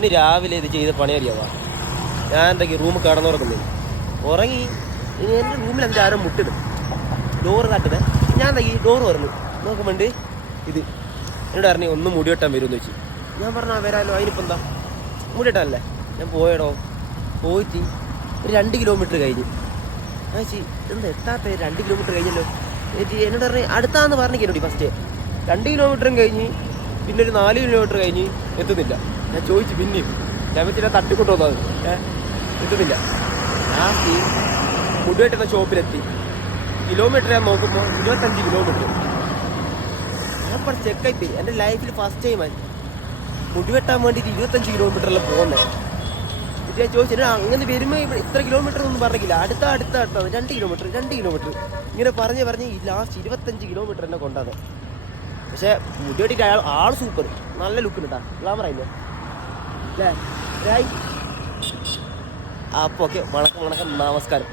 ഇന്ന് രാവിലെ ഇത് ചെയ്ത പണി അറിയാവാ. ഞാൻ എന്തൊക്കെ റൂമിൽ കിടന്നുറങ്ങുന്നേ, ഉറങ്ങി. എൻ്റെ റൂമിൽ എൻ്റെ ആരും മുട്ടിടും, ഡോറ് തട്ടുന്നത്. ഞാൻ എന്താക്കി ഡോറ് തുറന്നു നോക്കുമ്പോണ്ട് ഇത് എന്നോട് പറഞ്ഞു ഒന്ന് മുടി വെട്ടാൻ വരുമെന്ന് വെച്ചു. ഞാൻ പറഞ്ഞു വരാമല്ലോ, അതിനിപ്പോൾ എന്താ മുടി വെട്ടാനല്ലേ. ഞാൻ പോയടോ, പോയിട്ട് ഒരു 2 കിലോമീറ്റർ കഴിഞ്ഞ്. ഞാൻ ചേച്ചി എന്താ എത്താത്ത 2 കിലോമീറ്റർ കഴിഞ്ഞല്ലോ. എന്നോട് പറഞ്ഞു അടുത്താന്ന് പറഞ്ഞിരിക്കണോടി. ഫസ്റ്റ് 2 കിലോമീറ്ററും കഴിഞ്ഞ് പിന്നെ ഒരു 4 കിലോമീറ്റർ കഴിഞ്ഞ് എത്തുന്നില്ല. ഞാൻ ചോദിച്ചു പിന്നെയും, ഞാൻ വെച്ചിട്ട് തട്ടിക്കൊണ്ടു വന്നത് എത്തുന്നില്ല. ലാസ്റ്റ് മുടി വെട്ടുന്ന ഷോപ്പിലെത്തി. കിലോമീറ്റർ ഞാൻ നോക്കുമ്പോൾ 25 കിലോമീറ്റർ. ഞാൻ ചെക്കായിപ്പോയി. എൻ്റെ ലൈഫിൽ ഫസ്റ്റ് ടൈമായി മുടി വെട്ടാൻ വേണ്ടിയിട്ട് 25 കിലോമീറ്ററിൽ പോകുന്നത്. ഞാൻ ചോദിച്ചു അങ്ങനെ വരുമ്പോൾ ഇത്ര കിലോമീറ്റർ ഒന്നും പറഞ്ഞില്ല. അടുത്ത 2 കിലോമീറ്റർ ഇങ്ങനെ പറഞ്ഞ് ഈ ലാസ്റ്റ് 25 കിലോമീറ്റർ എന്നെ കൊണ്ടാണ്. പക്ഷെ മുടി വെട്ടിയിട്ട് ആൾ സൂപ്പർ, നല്ല ലുക്ക് കിട്ടാ, ഗ്ലാമറായില്ലേ അല്ലേ? അപ്പോൾ ഓക്കെ, വണക്കം നമസ്കാരം.